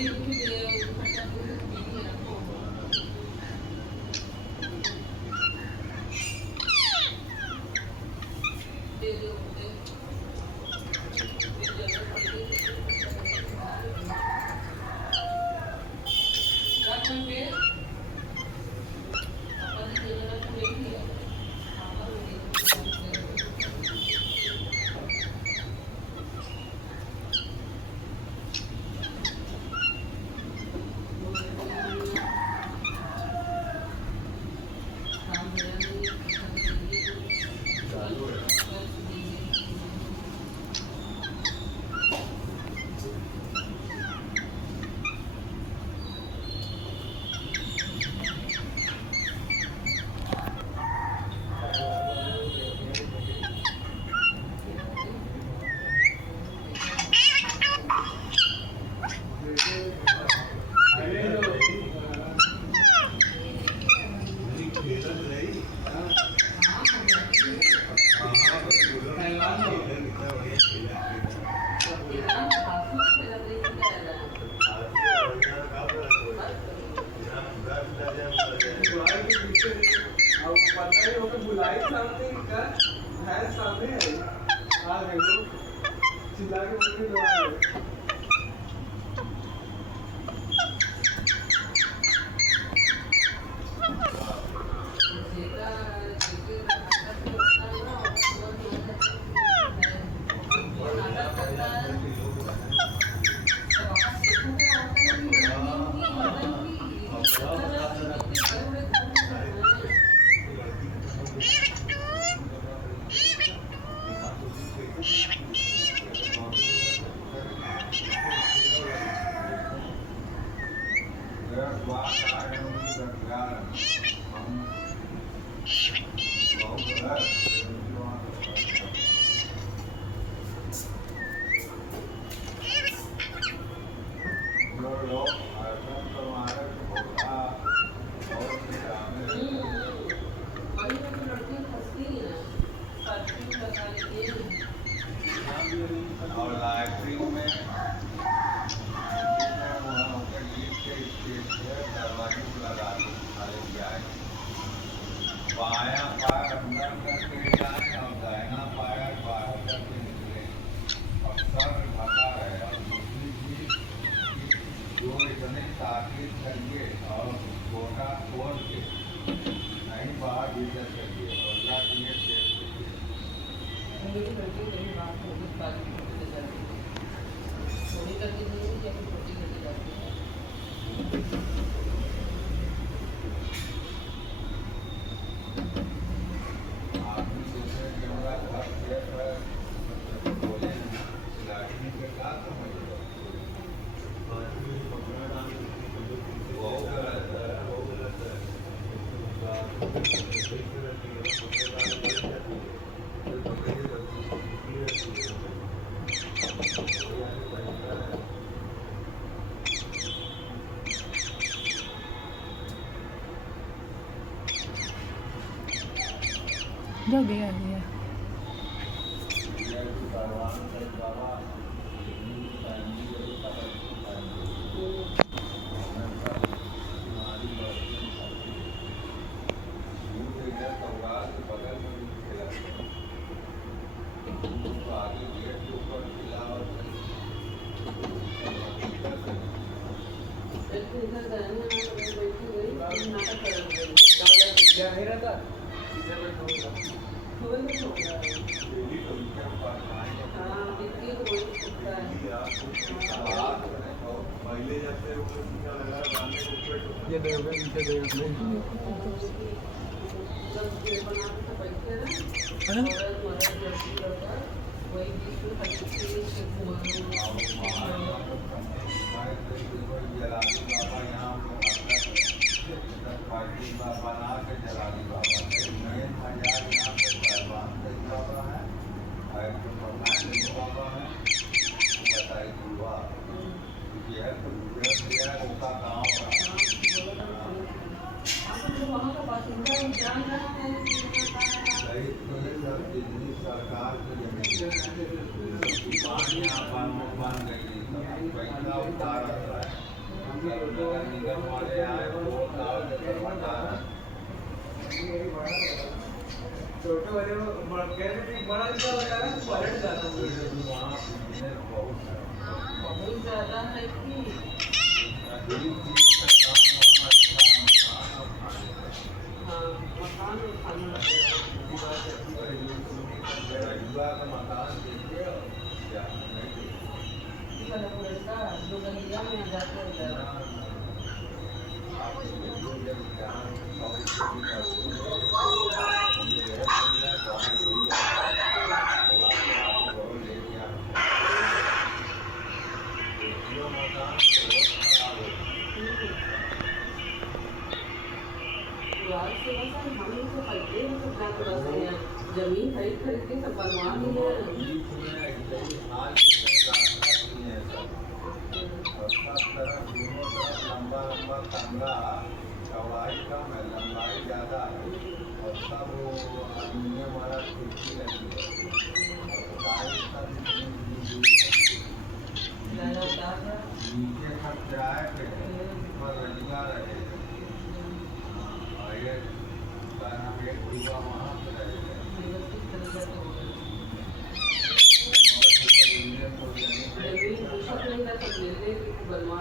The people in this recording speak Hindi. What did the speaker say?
Yo día a día. नगर निगम वाले आए वो गाँव के करवाता है। छोटे वाले कह रहे थे बड़ा क्या होता है पलट जाता है वहाँ बिजनेस बहुत ज़्यादा है कि एक चीज़ का काम वहाँ अच्छा मकान और खाना की बात अच्छी बड़ी युवा का मकान देखिए क्या नहीं देखिए जो गलिया में जाते हैं जमीन खरीद खरीद के सब बनवा ली है। लंबा लंबा कमरा चौड़ाई कम है लंबाई ज़्यादा है और सब वो एल्यूमिनियम वाला खिड़की लगी है नीचे सब किराए पे है ऊपर रजुआ रहेगा और ये हम एक हुआ वहाँ पर रहेगा बनवा